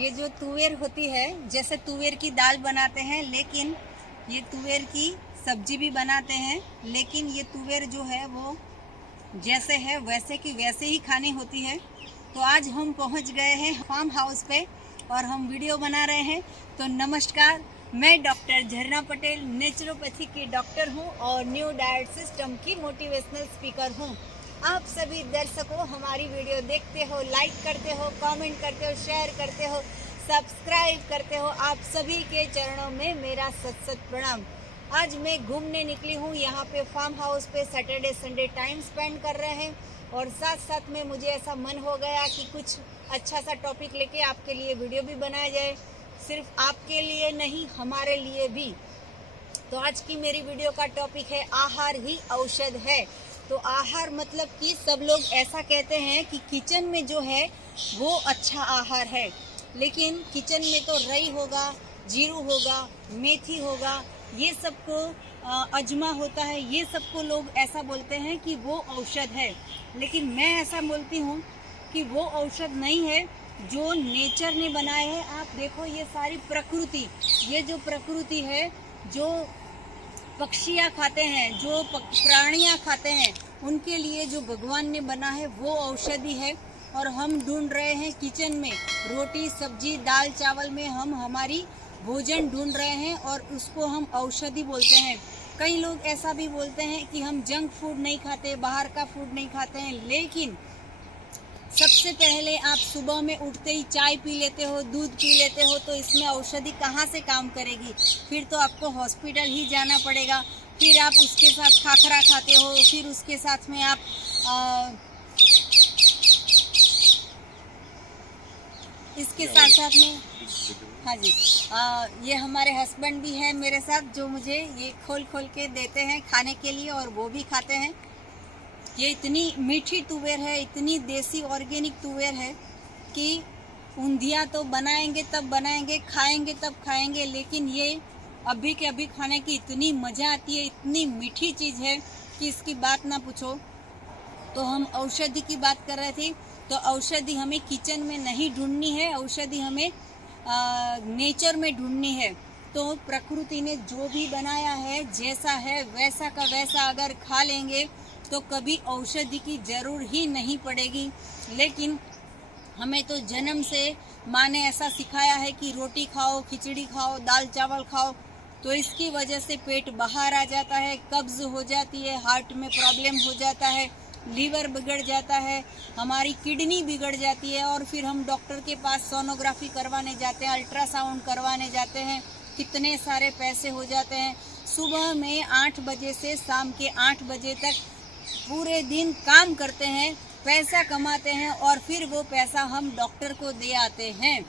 ये जो तुवेर होती है, जैसे तुवेर की दाल बनाते हैं, लेकिन ये तुवेर की सब्जी भी बनाते हैं। लेकिन ये तुवेर जो है वो जैसे है वैसे की वैसे ही खानी होती है। तो आज हम पहुंच गए हैं फार्म हाउस पे और हम वीडियो बना रहे हैं। तो नमस्कार, मैं डॉक्टर झरना पटेल नेचुरोपैथी की डॉक्टर हूं और न्यू डाइट सिस्टम की मोटिवेशनल स्पीकर हूं। आप सभी दर्शकों हमारी वीडियो देखते हो, लाइक करते हो, कमेंट करते हो, शेयर करते हो, सब्सक्राइब करते हो। आप सभी के चरणों में मेरा सत सत प्रणाम। आज मैं घूमने निकली हूँ यहाँ पे फार्म हाउस पे, सैटरडे संडे टाइम स्पेंड कर रहे हैं और साथ साथ में मुझे ऐसा मन हो गया कि कुछ अच्छा सा टॉपिक लेके आपके लिए वीडियो भी बनाया जाए। सिर्फ आपके लिए नहीं, हमारे लिए भी। तो आज की मेरी वीडियो का टॉपिक है आहार ही औषध है। तो आहार मतलब कि सब लोग ऐसा कहते हैं कि किचन में जो है वो अच्छा आहार है, लेकिन किचन में तो रई होगा, जीरू होगा, मेथी होगा, ये सबको अजमा होता है, ये सबको लोग ऐसा बोलते हैं कि वो औषध है। लेकिन मैं ऐसा बोलती हूँ कि वो औषध नहीं है जो नेचर ने बनाए है। आप देखो ये सारी प्रकृति, ये जो प्रकृति है, जो पक्षियाँ खाते हैं, जो प्राणियाँ खाते हैं, उनके लिए जो भगवान ने बना है वो औषधि है। और हम ढूंढ रहे हैं किचन में रोटी सब्जी दाल चावल में हम हमारी भोजन ढूंढ रहे हैं और उसको हम औषधि बोलते हैं। कई लोग ऐसा भी बोलते हैं कि हम जंक फूड नहीं खाते, बाहर का फूड नहीं खाते हैं। लेकिन सबसे पहले आप सुबह में उठते ही चाय पी लेते हो, दूध पी लेते हो, तो इसमें औषधि कहाँ से काम करेगी? फिर तो आपको हॉस्पिटल ही जाना पड़ेगा। फिर आप उसके साथ खाखरा खाते हो, फिर उसके साथ में आप इसके साथ साथ में हाँ जी, ये हमारे हस्बैंड भी हैं मेरे साथ, जो मुझे ये खोल खोल के देते हैं खाने के लिए और वो भी खाते हैं। ये इतनी मीठी तुवेर है, इतनी देसी ऑर्गेनिक तुवेर है कि ऊंधिया तो बनाएंगे तब बनाएंगे, खाएंगे तब खाएंगे, लेकिन ये अभी के अभी खाने की इतनी मज़ा आती है, इतनी मीठी चीज़ है कि इसकी बात ना पूछो। तो हम औषधि की बात कर रहे थे। तो औषधि हमें किचन में नहीं ढूंढनी है, औषधि हमें नेचर में ढूंढनी है। तो प्रकृति ने जो भी बनाया है, जैसा है वैसा का वैसा अगर खा लेंगे तो कभी औषधि की जरूर ही नहीं पड़ेगी। लेकिन हमें तो जन्म से माँ ने ऐसा सिखाया है कि रोटी खाओ, खिचड़ी खाओ, दाल चावल खाओ, तो इसकी वजह से पेट बाहर आ जाता है, कब्ज हो जाती है, हार्ट में प्रॉब्लम हो जाता है, लीवर बिगड़ जाता है, हमारी किडनी बिगड़ जाती है। और फिर हम डॉक्टर के पास सोनोग्राफी करवाने जाते हैं, अल्ट्रासाउंड करवाने जाते हैं, कितने सारे पैसे हो जाते हैं। सुबह में 8 बजे से शाम के 8 बजे तक पूरे दिन काम करते हैं, पैसा कमाते हैं और फिर वो पैसा हम डॉक्टर को दे आते हैं।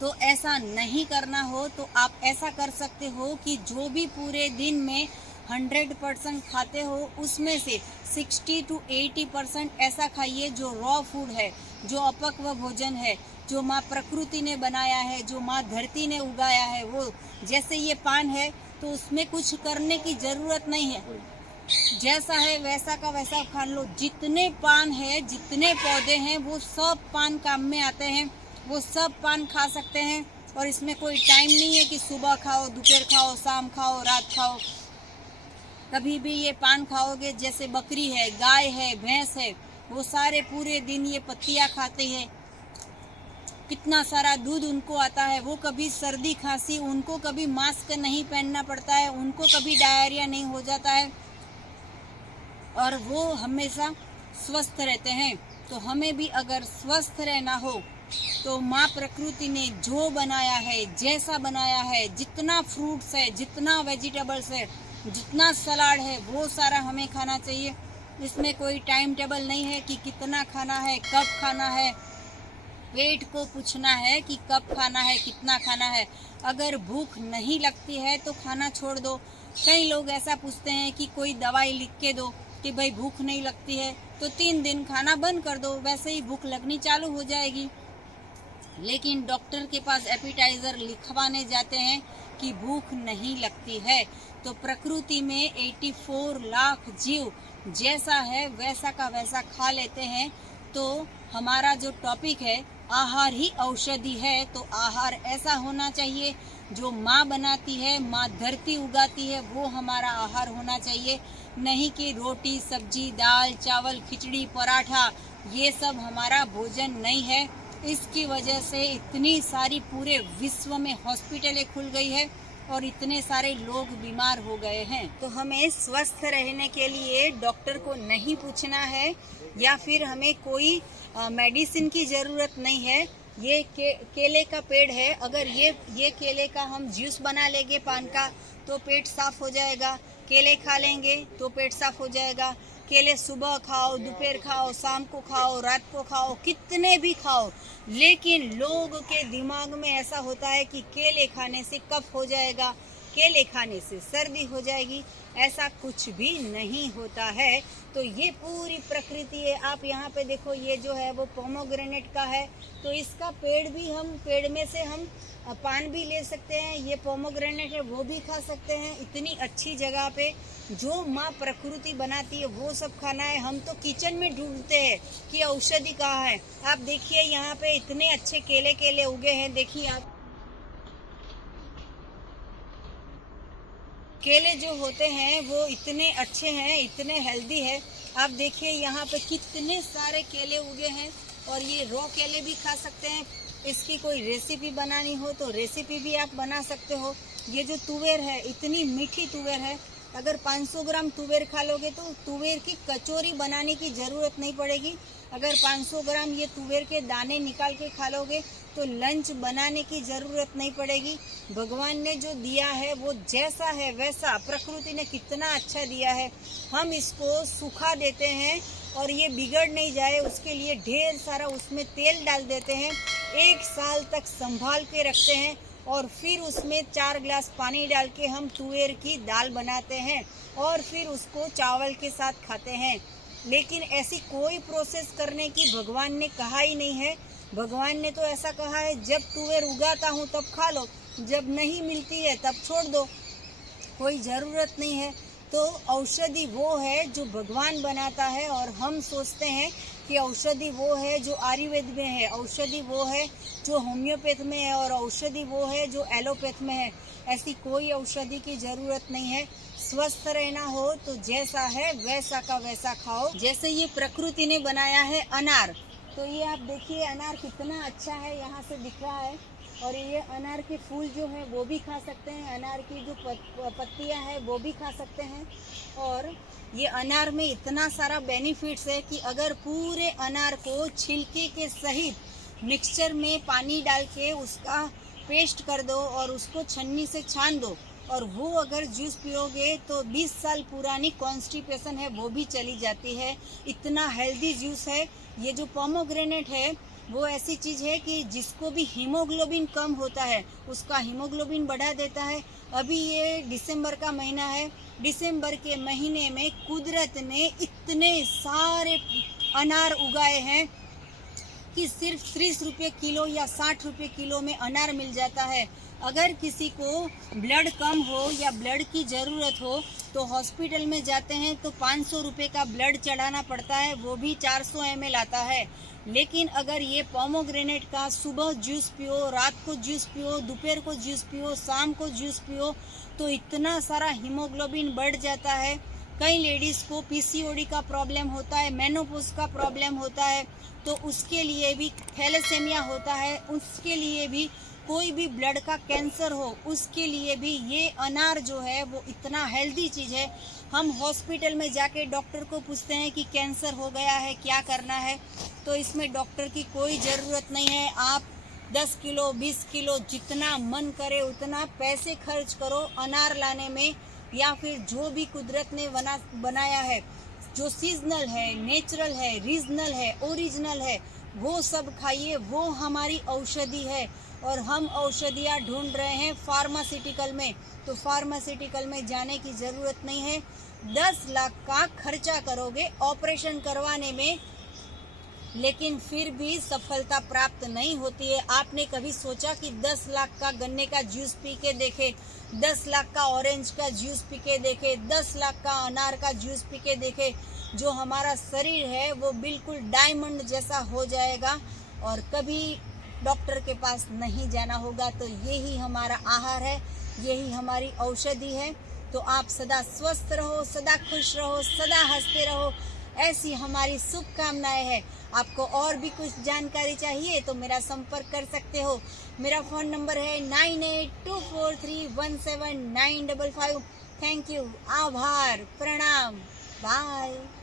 तो ऐसा नहीं करना हो तो आप ऐसा कर सकते हो कि जो भी पूरे दिन में 100% खाते हो, उसमें से 60 to 80% ऐसा खाइए जो रॉ फूड है, जो अपक्व भोजन है, जो माँ प्रकृति ने बनाया है, जो माँ धरती ने उगाया है। वो जैसे ये पान है तो उसमें कुछ करने की ज़रूरत नहीं है, जैसा है वैसा का वैसा खा लो। जितने पान है, जितने पौधे हैं, वो सब पान काम में आते हैं, वो सब पान खा सकते हैं। और इसमें कोई टाइम नहीं है कि सुबह खाओ, दोपहर खाओ, शाम खाओ, रात खाओ। कभी भी ये पान खाओगे, जैसे बकरी है, गाय है, भैंस है, वो सारे पूरे दिन ये पत्तियाँ खाते हैं, कितना सारा दूध उनको आता है। वो कभी सर्दी खांसी, उनको कभी मास्क नहीं पहनना पड़ता है, उनको कभी डायरिया नहीं हो जाता है और वो हमेशा स्वस्थ रहते हैं। तो हमें भी अगर स्वस्थ रहना हो तो माँ प्रकृति ने जो बनाया है, जैसा बनाया है, जितना फ्रूट्स है, जितना वेजिटेबल्स है, जितना सलाद है, वो सारा हमें खाना चाहिए। इसमें कोई टाइम टेबल नहीं है कि कितना खाना है, कब खाना है। पेट को पूछना है कि कब खाना है, कितना खाना है। अगर भूख नहीं लगती है तो खाना छोड़ दो। कई लोग ऐसा पूछते हैं कि कोई दवाई लिख के दो कि भाई भूख नहीं लगती है तो 3 दिन खाना बंद कर दो, वैसे ही भूख लगनी चालू हो जाएगी। लेकिन डॉक्टर के पास एपिटाइजर लिखवाने जाते हैं कि भूख नहीं लगती है। तो प्रकृति में 84 लाख जीव जैसा है वैसा का वैसा खा लेते हैं। तो हमारा जो टॉपिक है आहार ही औषधि है, तो आहार ऐसा होना चाहिए जो माँ बनाती है, माँ धरती उगाती है, वो हमारा आहार होना चाहिए। नहीं कि रोटी सब्जी दाल चावल खिचड़ी पराठा, ये सब हमारा भोजन नहीं है। इसकी वजह से इतनी सारी पूरे विश्व में हॉस्पिटलें खुल गई है और इतने सारे लोग बीमार हो गए हैं। तो हमें स्वस्थ रहने के लिए डॉक्टर को नहीं पूछना है या फिर हमें कोई मेडिसिन की ज़रूरत नहीं है। ये केले का पेड़ है, अगर ये केले का हम जूस बना लेंगे पान का तो पेट साफ हो जाएगा। केले खा लेंगे तो पेट साफ हो जाएगा। केले सुबह खाओ, दोपहर खाओ, शाम को खाओ, रात को खाओ, कितने भी खाओ, लेकिन लोग के दिमाग में ऐसा होता है कि केले खाने से कफ हो जाएगा, केले खाने से सर्दी हो जाएगी। ऐसा कुछ भी नहीं होता है। तो ये पूरी प्रकृति है। आप यहाँ पे देखो, ये जो है वो पोमोग्रेनेट का है, तो इसका पेड़ में से हम पान भी ले सकते हैं। ये पोमोग्रेनेट है, वो भी खा सकते हैं। इतनी अच्छी जगह पे जो माँ प्रकृति बनाती है वो सब खाना है। हम तो किचन में ढूंढते हैं कि औषधि कहाँ है। आप देखिए यहाँ पे इतने अच्छे केले उगे हैं। देखिए आप, केले जो होते हैं वो इतने अच्छे हैं, इतने हेल्दी है। आप देखिए यहाँ पे कितने सारे केले उगे हैं और ये रॉ केले भी खा सकते हैं। इसकी कोई रेसिपी बनानी हो तो रेसिपी भी आप बना सकते हो। ये जो तुवेर है, इतनी मीठी तुवेर है, अगर 500 ग्राम तुवेर खा लोगे तो तुवेर की कचौरी बनाने की ज़रूरत नहीं पड़ेगी। अगर 500 ग्राम ये तुवेर के दाने निकाल के खा लोगे तो लंच बनाने की ज़रूरत नहीं पड़ेगी। भगवान ने जो दिया है वो जैसा है वैसा, प्रकृति ने कितना अच्छा दिया है, हम इसको सुखा देते हैं और ये बिगड़ नहीं जाए उसके लिए ढेर सारा उसमें तेल डाल देते हैं। 1 साल तक संभाल के रखते हैं और फिर उसमें 4 गिलास पानी डाल के हम तुअर की दाल बनाते हैं और फिर उसको चावल के साथ खाते हैं। लेकिन ऐसी कोई प्रोसेस करने की भगवान ने कहा ही नहीं है। भगवान ने तो ऐसा कहा है, जब तुअर उगाता हूँ तब खा लो, जब नहीं मिलती है तब छोड़ दो, कोई ज़रूरत नहीं है। तो औषधि वो है जो भगवान बनाता है और हम सोचते हैं कि औषधि वो है जो आयुर्वेद में है, औषधि वो है जो होम्योपैथ में है और औषधि वो है जो एलोपैथ में है। ऐसी कोई औषधि की ज़रूरत नहीं है। स्वस्थ रहना हो तो जैसा है वैसा का वैसा खाओ। जैसे ये प्रकृति ने बनाया है अनार, तो ये आप देखिए अनार कितना अच्छा है, यहाँ से दिख रहा है। और ये अनार के फूल जो है वो भी खा सकते हैं, अनार की जो पत्तियां है वो भी खा सकते हैं। और ये अनार में इतना सारा बेनिफिट्स है कि अगर पूरे अनार को छिलके के सहित मिक्सचर में पानी डाल के उसका पेस्ट कर दो और उसको छन्नी से छान दो और वो अगर जूस पियोगे तो 20 साल पुरानी कॉन्स्टिपेशन है वो भी चली जाती है। इतना हेल्दी जूस है। ये जो पोमोग्रेनेट है वो ऐसी चीज़ है कि जिसको भी हीमोग्लोबिन कम होता है उसका हीमोग्लोबिन बढ़ा देता है। अभी ये दिसंबर का महीना है, दिसंबर के महीने में कुदरत ने इतने सारे अनार उगाए हैं कि सिर्फ 30 रुपये किलो या 60 रुपये किलो में अनार मिल जाता है। अगर किसी को ब्लड कम हो या ब्लड की ज़रूरत हो तो हॉस्पिटल में जाते हैं तो 500 रुपये का ब्लड चढ़ाना पड़ता है, वो भी 400 ml आता है। लेकिन अगर ये पोमोग्रेनेट का सुबह जूस पियो, रात को जूस पियो, दोपहर को जूस पियो, शाम को जूस पियो तो इतना सारा हीमोग्लोबिन बढ़ जाता है। कई लेडीज़ को पीसीओडी का प्रॉब्लम होता है, मेनोपॉज का प्रॉब्लम होता है, तो उसके लिए भी, थैलेसेमिया होता है उसके लिए भी, कोई भी ब्लड का कैंसर हो उसके लिए भी ये अनार जो है वो इतना हेल्दी चीज़ है। हम हॉस्पिटल में जाके डॉक्टर को पूछते हैं कि कैंसर हो गया है, क्या करना है, तो इसमें डॉक्टर की कोई ज़रूरत नहीं है। आप 10 किलो 20 किलो जितना मन करे उतना पैसे खर्च करो अनार लाने में, या फिर जो भी कुदरत ने बनाया है, जो सीजनल है, नेचुरल है, रीजनल है, ओरिजिनल है, वो सब खाइए। वो हमारी औषधि है और हम औषधियाँ ढूंढ रहे हैं फार्मास्यूटिकल में, तो फार्मास्यूटिकल में जाने की ज़रूरत नहीं है। 10 लाख का खर्चा करोगे ऑपरेशन करवाने में, लेकिन फिर भी सफलता प्राप्त नहीं होती है। आपने कभी सोचा कि 10 लाख का गन्ने का जूस पी के देखे, 10 लाख का ऑरेंज का जूस पी के देखे, 10 लाख का अनार का जूस पी के देखे, जो हमारा शरीर है वो बिल्कुल डायमंड जैसा हो जाएगा। और कभी डॉक्टर के पास नहीं जाना होगा। तो यही हमारा आहार है, यही हमारी औषधि है। तो आप सदा स्वस्थ रहो, सदा खुश रहो, सदा हंसते रहो, ऐसी हमारी शुभकामनाएं है। आपको और भी कुछ जानकारी चाहिए तो मेरा संपर्क कर सकते हो। मेरा फ़ोन नंबर है 9824317955। थैंक यू, आभार, प्रणाम, बाय।